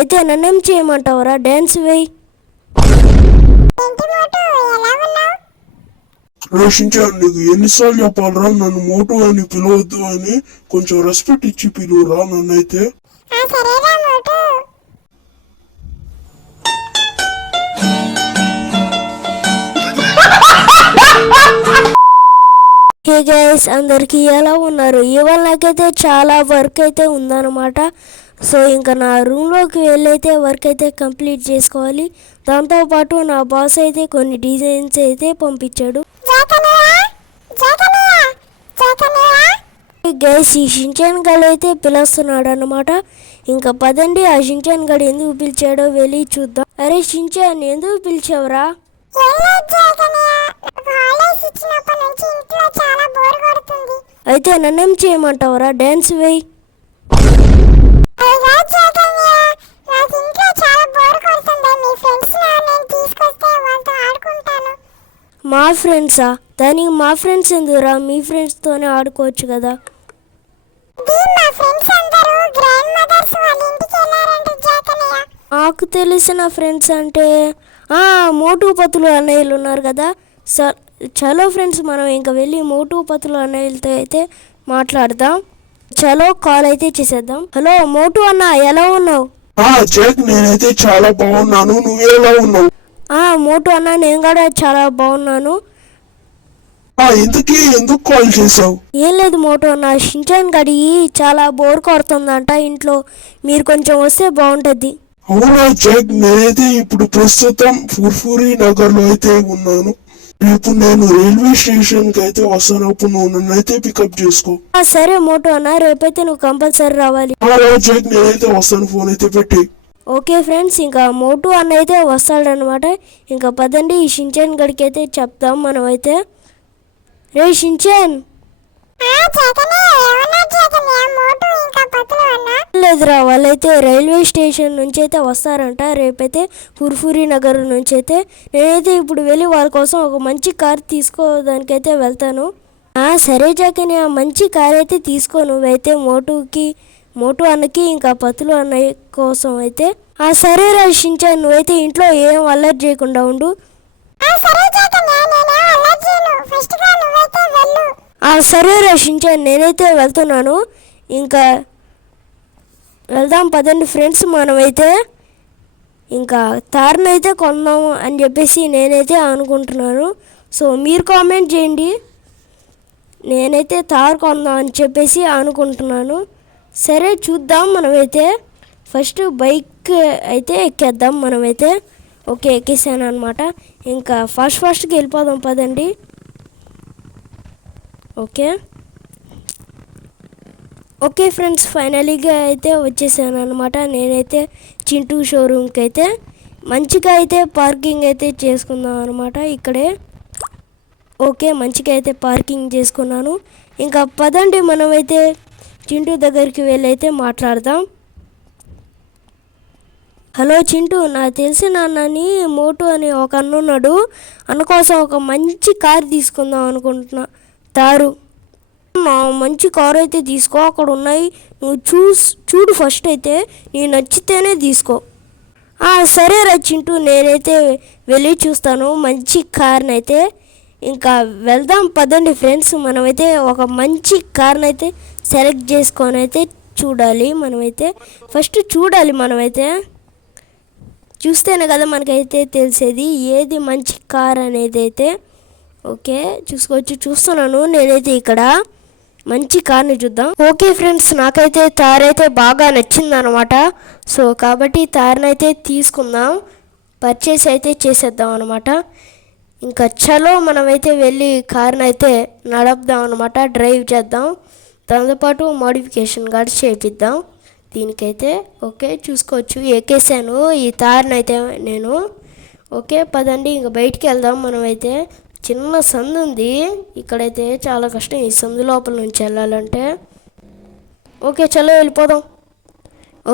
అయితే నన్నేం చేయమంటావురా? డ్యాన్స్ వేయి. రక్షించాను. నీకు ఎన్నిసార్లు చెప్పాలరా నన్ను మోటు అని పిలవద్దు అని? కొంచెం రెస్పెక్ట్ ఇచ్చి పిలువురా నన్నైతే. హే గైస్, అందరికీ ఎలా ఉన్నారు? ఇవాళ నాకైతే చాలా వర్క్ అయితే ఉందన్నమాట. సో ఇంకా నా రూమ్లోకి వెళ్ళైతే వర్క్ అయితే కంప్లీట్ చేసుకోవాలి. దాంతోపాటు నా బాస్ అయితే కొన్ని డిజైన్స్ అయితే పంపించాడు. గైస్, ఈ షించాన్ గడ్ అయితే పిలుస్తున్నాడు అనమాట. ఇంకా పదండి ఆ షించాన్ గడ్ ఎందుకు పిలిచాడో వెళ్ళి చూద్దాం. అరే షించాన్, ఎందుకు పిలిచావురా? అయితే నన్నేం చేయమంటావురా? డ్యాన్స్ వేయి. మా ఫ్రెండ్సా? దానికి మా ఫ్రెండ్స్ ఎందుకురా? మీ ఫ్రెండ్స్తోనే ఆడుకోవచ్చు కదా. నాకు తెలిసిన ఫ్రెండ్స్ అంటే మోటు పతులు అన్నయ్యలు ఉన్నారు కదా. చలో ఫ్రెండ్స్, మనం ఇంకా వెళ్ళి మోటు పతులు అన్నయ్యలతో అయితే మాట్లాడదాం. చలో కాల్ అయితే చేసేద్దాం. హలో మోటు అన్న, ఎలా ఉన్నావు? నేనైతే చాలా బాగున్నాను. నువ్వు ఎలా ఉన్నావు? మోటు అన్న, నేను కూడా చాలా బాగున్నాను. ఎందుకు కాల్ చేసావు? ఏం లేదు మోటు అన్న, షించాన్ గడి చాలా బోర్ కొడుతుందంట ఇంట్లో. మీరు కొంచెం వస్తే బాగుంటుంది. అవునా జాక్, నేనైతే ఇప్పుడు ప్రస్తుతం ఫుర్ఫురి నగర్ లో అయితే ఉన్నాను. రేపు నేను రైల్వే స్టేషన్ కి అయితే వస్తాను. అప్పుడు నువ్వు నన్ను అయితే పికప్ చేసుకో. సరే మోటు అన్న, రేపైతే నువ్వు కంపల్సరీ రావాలి. జాక్, నేనైతే వస్తాను. ఫోన్ అయితే పెట్టి. ఓకే ఫ్రెండ్స్, ఇంకా మోటు అన్న అయితే వస్తాడనమాట. ఇంకా పదండి ఈ షించాన్ గడికి అయితే చెప్దాం మనం అయితే. రే షించాన్. లేదురా, వాళ్ళైతే రైల్వే స్టేషన్ నుంచి అయితే వస్తారంట రేపైతే, ఫుర్ఫురి నగర్ నుంచి అయితే. నేనైతే ఇప్పుడు వెళ్ళి వాళ్ళ కోసం ఒక మంచి కార్ తీసుకోవడానికైతే వెళ్తాను. సరే జాకని, ఆ మంచి కార్ అయితే తీసుకో. నువ్వైతే మోటు అన్నకి ఇంకా పతులు అన్నయ్య కోసం అయితే. సరే రా షించాన్, నువ్వైతే ఇంట్లో ఏం అల్లరి చేయకుండా ఉండు. సరే రా షించాన్, నేనైతే వెళ్తున్నాను. ఇంకా వెళ్దాం పదండి ఫ్రెండ్స్. మనమైతే ఇంకా తారనైతే కొందాము అని చెప్పేసి నేనైతే అనుకుంటున్నాను. సో మీరు కామెంట్ చేయండి. నేనైతే తార్ కొందాం అని చెప్పేసి అనుకుంటున్నాను. సరే చూద్దాం. మనమైతే ఫస్ట్ బైక్ అయితే ఎక్కేద్దాం మనమైతే. ఓకే, ఎక్కేసాను అనమాట. ఇంకా ఫస్ట్కి వెళ్ళిపోదాం పదండి. ఓకే ఫ్రెండ్స్, ఫైనలీగా అయితే వచ్చేసాను అనమాట. నేనైతే చింటూ షోరూమ్కి అయితే మంచిగా అయితే పార్కింగ్ అయితే చేసుకుందాం అనమాట ఇక్కడే. ఓకే, మంచిగా అయితే పార్కింగ్ చేసుకున్నాను. ఇంకా పదండి మనమైతే చింటూ దగ్గరికి వెళ్ళి అయితే మాట్లాడదాం. హలో చింటూ, నాకు తెలిసిన అన్నని మోటు అని ఒక అన్న ఉన్నాడు. అన్న కోసం ఒక మంచి కార్ తీసుకుందాం అనుకుంటున్నా. తారు మంచి కారు అయితే తీసుకో. అక్కడ ఉన్నాయి, నువ్వు చూడు ఫస్ట్ అయితే. నీకు నచ్చితేనే తీసుకో. సరే రా చింటూ, నేనైతే వెళ్ళి చూస్తాను మంచి కార్ని అయితే. ఇంకా వెళ్దాం పదండి ఫ్రెండ్స్. మనమైతే ఒక మంచి కార్ని అయితే సెలెక్ట్ చేసుకొని అయితే చూడాలి. మనమైతే ఫస్ట్ చూడాలి. మనమైతే చూస్తేనే కదా మనకైతే తెలిసేది ఏది మంచి కార్ అనేది అయితే. ఓకే, చూస్తున్నాను నేనైతే ఇక్కడ మంచి కార్ని చూద్దాం. ఓకే ఫ్రెండ్స్, నాకైతే తార్ అయితే బాగా నచ్చిందనమాట. సో కాబట్టి తార్నైతే తీసుకుందాం, పర్చేస్ అయితే చేసేద్దాం అనమాట. ఇంకా చలో మనమైతే వెళ్ళి కార్ని అయితే నడపదాం అనమాట, డ్రైవ్ చేద్దాం. దాంతోపాటు మోడిఫికేషన్ కూడా చేపిద్దాం దీనికైతే. ఓకే, చూసుకోవచ్చు ఎక్కేసాను ఈ తార్ని అయితే నేను. ఓకే పదండి, ఇంకా బయటికి వెళ్దాం మనమైతే. చిన్న సందు ఉంది ఇక్కడైతే, చాలా కష్టం ఈ సందు లోపల నుంచి వెళ్ళాలంటే. ఓకే చలో వెళ్ళిపోదాం.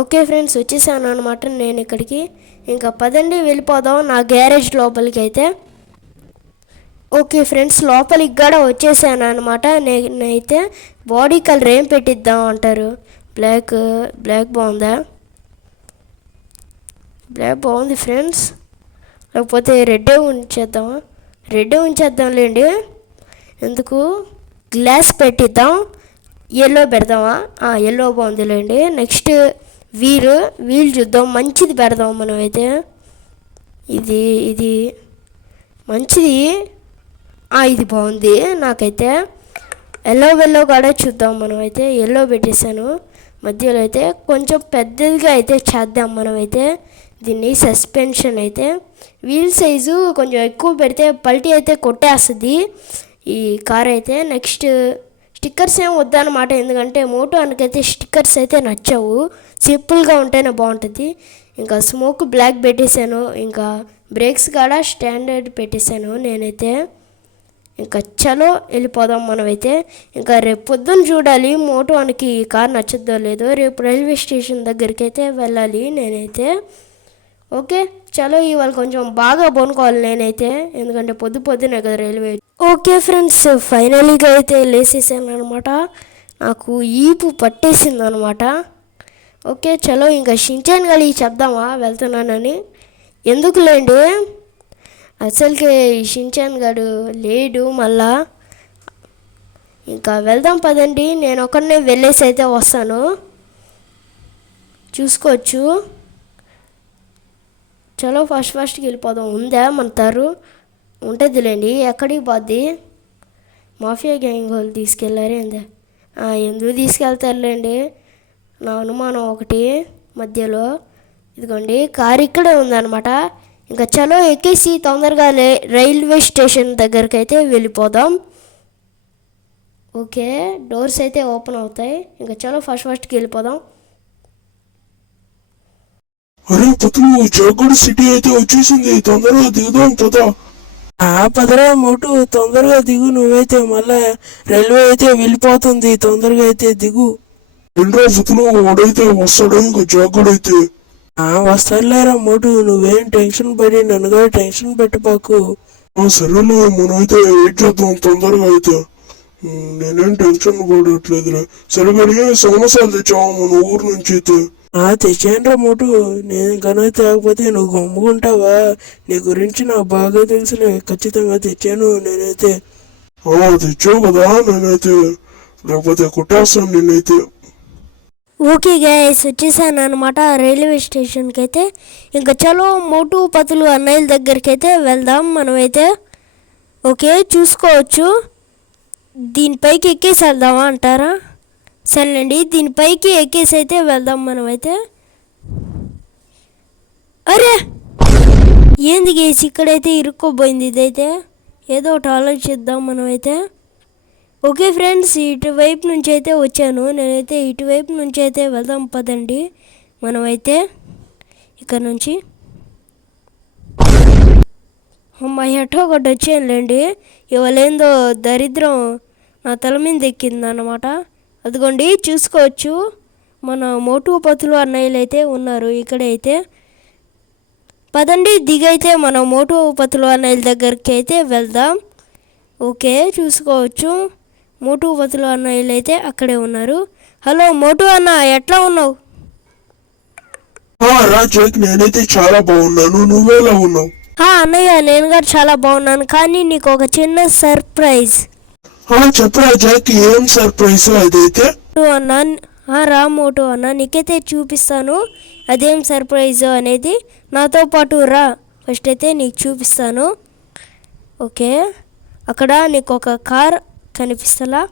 ఓకే ఫ్రెండ్స్, వచ్చేసాను అనమాట నేను ఇక్కడికి. ఇంకా పదండి వెళ్ళిపోదాం నా గ్యారేజ్ లోపలికి అయితే. ఓకే ఫ్రెండ్స్, లోపలికి కూడా వచ్చేసాను అనమాట. నేనైతే బాడీ కలర్ ఏం పెట్టిద్దాం అంటారు? బ్లాక్ బాగుందా? బ్లాక్ బాగుంది ఫ్రెండ్స్, లేకపోతే రెడ్డే ఉంచేద్దాంలేండి. ఎందుకు గ్లాస్ పెట్టిద్దాం, ఎల్లో పెడదామా? ఎల్లో బాగుందిలేండి. నెక్స్ట్ వీల్ చూద్దాం, మంచిది పెడదాం మనమైతే. ఇది మంచిది, ఇది బాగుంది నాకైతే. ఎల్లో కూడా చూద్దాం మనమైతే. ఎల్లో పెట్టేశాను మధ్యలో అయితే. కొంచెం పెద్దదిగా అయితే చేద్దాం మనమైతే దీన్ని. సస్పెన్షన్ అయితే వీల్ సైజు కొంచెం ఎక్కువ పెడితే పల్టీ అయితే కొట్టేస్తుంది ఈ కార్ అయితే. నెక్స్ట్ స్టిక్కర్స్ ఏం వద్దన్నమాట, ఎందుకంటే మోటో అనకైతే స్టిక్కర్స్ అయితే నచ్చవు, సింపుల్గా ఉంటేనే బాగుంటుంది. ఇంకా స్మోక్ బ్లాక్ పెట్టేశాను, ఇంకా బ్రేక్స్ కూడా స్టాండర్డ్ పెట్టేశాను నేనైతే. ఇంకా చలో వెళ్ళిపోదాం మనమైతే. ఇంకా రేపు పొద్దున్న చూడాలి మోటో అనకి కార్ నచ్చద్దో లేదో. రేపు రైల్వే స్టేషన్ దగ్గరికి అయితే వెళ్ళాలి నేనైతే. ఓకే చలో, ఇవాళ కొంచెం బాగా పనుకోవాలి నేనైతే, ఎందుకంటే పొద్దునే కదా రైల్వే. ఓకే ఫ్రెండ్స్, ఫైనలీగా అయితే లేసేసాను అనమాట. నాకు ఈపు పట్టేసింది అనమాట. ఓకే చలో, ఇంకా షించాన్ గలి చెప్దామా వెళ్తున్నానని. ఎందుకులేండి, అసలుకే షించాన్ గడు లేడు మళ్ళా. ఇంకా వెళ్దాం పదండి, నేను ఒక్కడనే వెళ్ళేసి అయితే వస్తాను, చూసుకోవచ్చు. చలో ఫస్ట్కి వెళ్ళిపోదాం. ఉందా మన తారు? ఉంటుందిలేండి, ఎక్కడికి పోద్ది? మాఫియా గ్యాంగ్ వాళ్ళు తీసుకెళ్ళారే ఏందా? ఎందుకు తీసుకెళ్తారులేండి, నా అనుమానం ఒకటి మధ్యలో. ఇదిగోండి కారు ఇక్కడే ఉందన్నమాట. ఇంకా చలో ఎక్కేసి తొందరగా రైల్వే స్టేషన్ దగ్గరికి అయితే వెళ్ళిపోదాం. ఓకే డోర్స్ అయితే ఓపెన్ అవుతాయి. ఇంకా చలో ఫస్ట్కి వెళ్ళిపోదాం. అరే పతులు, జాగడ్ సిటీ అయితే వచ్చేసింది, తొందరగా దిగుదాం పదా. పదరా మోటు, తొందరగా దిగు నువ్వైతే, మళ్ళా రైల్వే అయితే వెళ్ళిపోతుంది, తొందరగా అయితే దిగు. ఏంట్రా పతులు, వాడైతే వస్తాడు ఇంకా జాగడ్ అయితే. వస్తాడులేరా మోటు, నువ్వేం టెన్షన్ పడి నన్నుగా టెన్షన్ పెట్టబాకు. సరేలే, మనమైతే వెయిట్ చేద్దాం తొందరగా అయితే. నేనేం టెన్షన్ పడట్లేదురా. సరే గడిగే సమోసాలు తెచ్చావా మన ఊరు నుంచి అయితే? తెచ్చానురా మోటు, నేను కనుక తేకపోతే నువ్వు గమ్ముకుంటావా? నీ గురించి నాకు బాగా తెలుసులే, ఖచ్చితంగా తెచ్చాను నేనైతే. తెచ్చావు కదా, నేనైతే లేకపోతే కొట్టేస్తాను నేనైతే. ఓకే గైస్, వచ్చేసాను అనమాట రైల్వే స్టేషన్కి అయితే. ఇంకా చలో మోటు పతులు అన్నయ్యల దగ్గరికి అయితే వెళ్దాం మనమైతే. ఓకే చూసుకోవచ్చు, దీనిపైకి ఎక్కేసి వెళ్దామా అంటారా? సరేనండి, దీనిపైకి ఎక్కేసి అయితే వెళ్దాం మనమైతే. అరే ఏంది గేసి ఇక్కడైతే ఇరుక్కోపోయింది ఇదైతే. ఏదో ఒకటి ఆలోచిద్దాం మనమైతే. ఓకే ఫ్రెండ్స్, ఇటువైపు నుంచి అయితే వచ్చాను నేనైతే. ఇటువైపు నుంచి అయితే వెళ్దాం పదండి మనమైతే. ఇక్కడ నుంచి మా ఎటో ఒకటి వచ్చానులేండి. ఇవాళేందో దరిద్రం నా తల మీద ఎక్కిందన్నమాట. అదిగోండి చూసుకోవచ్చు, మన మోటు పతులు అన్నయ్యలు అయితే ఉన్నారు ఇక్కడైతే. పదండి దిగైతే మన మోటు పతులు అన్నయ్యల దగ్గరికి అయితే వెళ్దాం. ఓకే చూసుకోవచ్చు, మోటు పతులు అన్నయ్యలు అయితే అక్కడే ఉన్నారు. హలో మోటు అన్న, ఎట్లా ఉన్నావు? రాజాక్, నేనైతే చాలా బాగున్నాను, నువ్వెలా ఉన్నావు? అన్నయ్య నేను కూడా చాలా బాగున్నాను, కానీ నీకు ఒక చిన్న సర్ప్రైజ్. చెప్పరా జాక్, ఏం సర్ప్రైజ్ అదైతే? అన్నా రా మోటు అన్న, నీకైతే చూపిస్తాను అదేం సర్ప్రైజ్ అనేది. నాతో పాటు రా, ఫస్ట్ అయితే నీకు చూపిస్తాను. ఓకే, అక్కడ నీకు ఒక కార్ కనిపిస్తలా?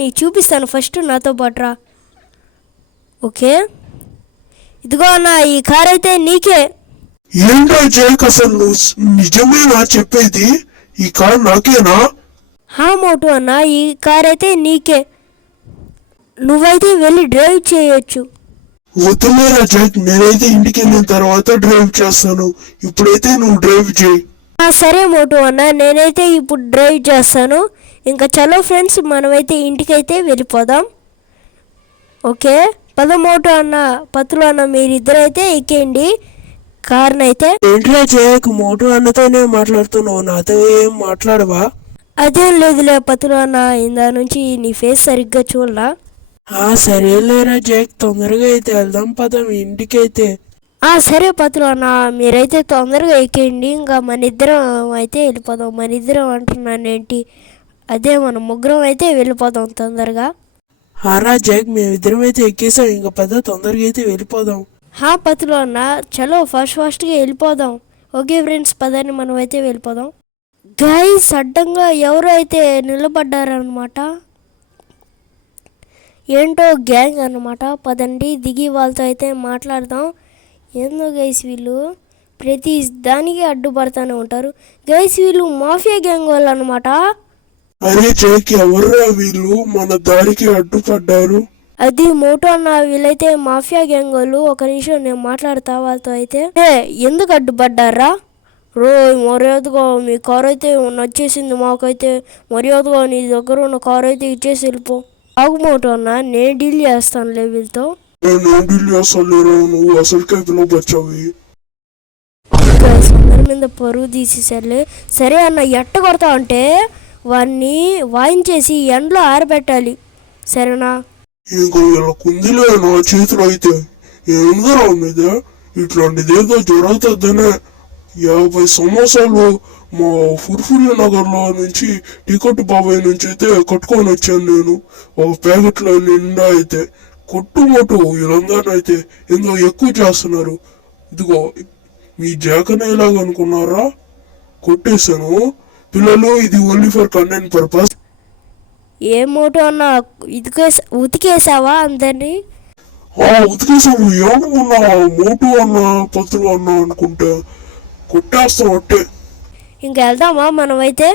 నీకు చూపిస్తాను, ఫస్ట్ నాతో పాటు రా. ఓకే ఇదిగో అన్న, ఈ కార్ అయితే నీకే. ఏంటో జాక్, అసలు నువ్వు నిజమేనా చెప్పేది? ఈ కార్ నాకేనా? మోటు అన్న, ఈ కార్ అయితే నీకే, నువ్వైతే వెళ్ళి డ్రైవ్ చేయొచ్చు. వద్దులేరా జాక్, నేనైతే ఇంటికి వెళ్ళిన తర్వాత డ్రైవ్ చేస్తాను, ఇప్పుడైతే నువ్వు డ్రైవ్ చేయి. సరే మోటు అన్న, నేనైతే ఇప్పుడు డ్రైవ్ చేస్తాను. ఇంకా చలో ఫ్రెండ్స్, మనమైతే ఇంటికైతే వెళ్ళిపోదాం. ఓకే పద మోటు అన్న, పతులు అన్న, మీరిద్దరైతే ఎక్కేయండి కార్నైతే. ఏంట్రా జాక్, మోటు అన్నతోనే మాట్లాడుతున్నావు, నాతో ఏం మాట్లాడవా? అదేం లేదులే పతులు అన్న, ఇందా నుంచి నీ ఫేస్ సరిగ్గా చూడలా. సరేలేరా జాక్, తొందరగా అయితే వెళ్దాం పద మీ ఇంటికైతే. సరే పతులు అన్న, మీరైతే తొందరగా ఎక్కేయండి. ఇంకా మన ఇద్దరం అయితే వెళ్ళిపోదాం. మన ఇద్దరం అంటున్నానేంటి, అదే మన ముగ్గురం అయితే వెళ్ళిపోదాం తొందరగా. రా జాక్, మేమిద్దరం అయితే ఎక్కేసాం, ఇంకా పద తొందరగా అయితే వెళ్ళిపోదాం. పతులు అన్న, చలో ఫాస్ట్గా వెళ్ళిపోదాం. ఓకే ఫ్రెండ్స్, పదని మనం అయితే వెళ్ళిపోదాం. గైస్, అడ్డంగా ఎవరో అయితే నిలబడ్డారనమాట. ఏంటో గ్యాంగ్ అనమాట. పదండి దిగి వాళ్ళతో అయితే మాట్లాడదాం. ఏందో గైస్, వీళ్ళు ప్రతి దానికి అడ్డుపడతానే ఉంటారు. గైస్, వీళ్ళు మాఫియా గ్యాంగ్ వాళ్ళు అనమాట. అరే జాక్, ఎవర్రా వీళ్ళు మన దారికి అడ్డుపడ్డారు? అది మోటో అన్న, వీళ్ళైతే మాఫియా గ్యాంగ్ వాళ్ళు. ఒక నిమిషం నేను మాట్లాడతా వాళ్ళతో అయితే. ఎందుకు అడ్డుపడ్డారా? మర్యాదగా మీ కారు అయితే నచ్చేసింది మాకైతే, మర్యాదగా నీ దగ్గర ఉన్న కారు అయితే ఇచ్చేసి వెళ్ళిపో. ఆగుమోటో అన్న, నేను డీల్ చేస్తానులే వీళ్ళతో. నేను డీల్ చేస్తాను, నువ్వు అసలుకే పిలువచ్చావి. అందరి మీద పరువు తీసేసర్లే. సరే అన్న, ఎట్ట కొడతా అంటే వాడిని వాయించేసి ఎండలో ఆరబెట్టాలి, సరేనా? ఇంకా ఇలా కుందిలే నా చేతులు అయితే. ఏందరా మీద ఇట్లాంటిదేదో జరుగుతుందనే 50 సంవత్సరాలు మా ఫుర్ఫురి నగర్లో నుంచి టికెట్ బాబాయ్ నుంచి అయితే కట్టుకొని వచ్చాను నేను. ఒక ప్యాకెట్లో నిండా అయితే కొట్టుమొట్టు వీళ్ళందరినీ అయితే ఏందో ఎక్కువ చేస్తున్నారు. ఇదిగో మీ జాకనే ఇలాగనుకున్నారా? కొట్టేశాను పిల్లలు. ఇది ఓన్లీ ఫర్ కంటెంట్ పర్పస్. ఏ మోటో అన్న, ఉతికేసావా అందరినీ? ఉతికేసాము. ఏమనుకున్నా మోటు అన్న పత్రులు అన్న అనుకుంటే కొట్టేస్తాం అట్టే. ఇంకా వెళ్దామా మనమైతే?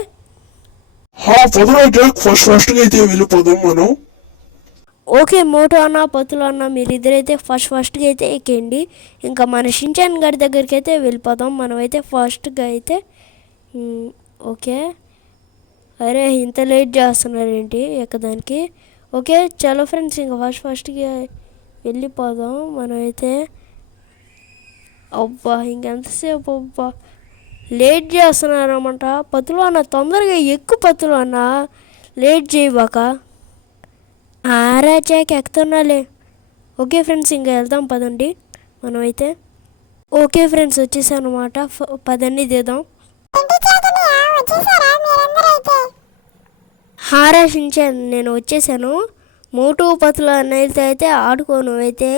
పదరా జాక్, ఫస్ట్గా అయితే వెళ్ళిపోదాం మనం. ఓకే మోటో అన్న, పతులు అన్న, మీరిద్దరైతే ఫస్ట్గా అయితే ఎక్కేయండి. ఇంకా మన షించాన్ గారి దగ్గరికి అయితే వెళ్ళిపోదాం మనమైతే ఫస్ట్గా అయితే. ఓకే. అరే ఇంత లేట్ చేస్తున్నారేంటి ఎక్కదానికి? ఓకే చలో ఫ్రెండ్స్, ఇంకా ఫస్ట్గా వెళ్ళిపోదాం మనమైతే. అబ్బా ఇంకెంతసేపు, అబ్బా లేట్ చేస్తున్నారన్నమాట. పతులు అన్న, తొందరగా ఎక్కువ పతులు అన్న, లేట్ చేయబాక. జాక్, ఎక్కుతున్నాలే. ఓకే ఫ్రెండ్స్, ఇంకా వెళ్దాం పదండి మనమైతే. ఓకే ఫ్రెండ్స్, వచ్చేసాను అనమాట. పదండి దిద్దాం. హారాషించాను, నేను వచ్చేసాను. మోటు పతులు అన్నైతే అయితే ఆడుకోను అయితే.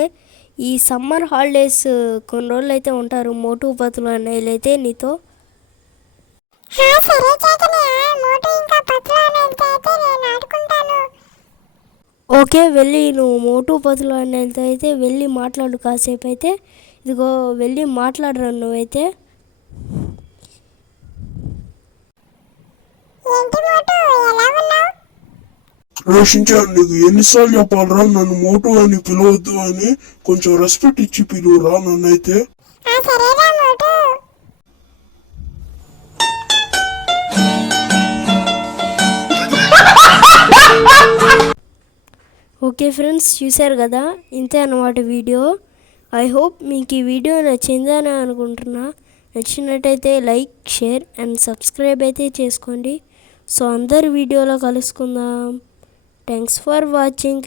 ఈ సమ్మర్ హాలిడేస్ కొన్ని రోజులు అయితే ఉంటారు మోటు పతులు అన్నయ్యలు అయితే నీతో. ఓకే, వెళ్ళి నువ్వు మోటు పతులు అన్నయ్యలతో అయితే వెళ్ళి మాట్లాడు కాసేపు అయితే. ఇదిగో వెళ్ళి మాట్లాడరా నువ్వైతే. రక్షించాను. నీకు ఎన్నిసార్లు చెప్పాలరా నన్ను మోటు అని పిలవద్దు అని? కొంచెం రెస్పెక్ట్ ఇచ్చి పిలువురా నన్నైతే. ఓకే ఫ్రెండ్స్, చూశారు కదా, ఇంతే అన్నమాట వీడియో. ఐ హోప్ మీకు ఈ వీడియో నచ్చిందని అనుకుంటున్నా. నచ్చినట్టయితే లైక్, షేర్ అండ్ సబ్స్క్రైబ్ అయితే చేసుకోండి. సో అందరు వీడియోలో కలుసుకుందాం. Thanks for watching.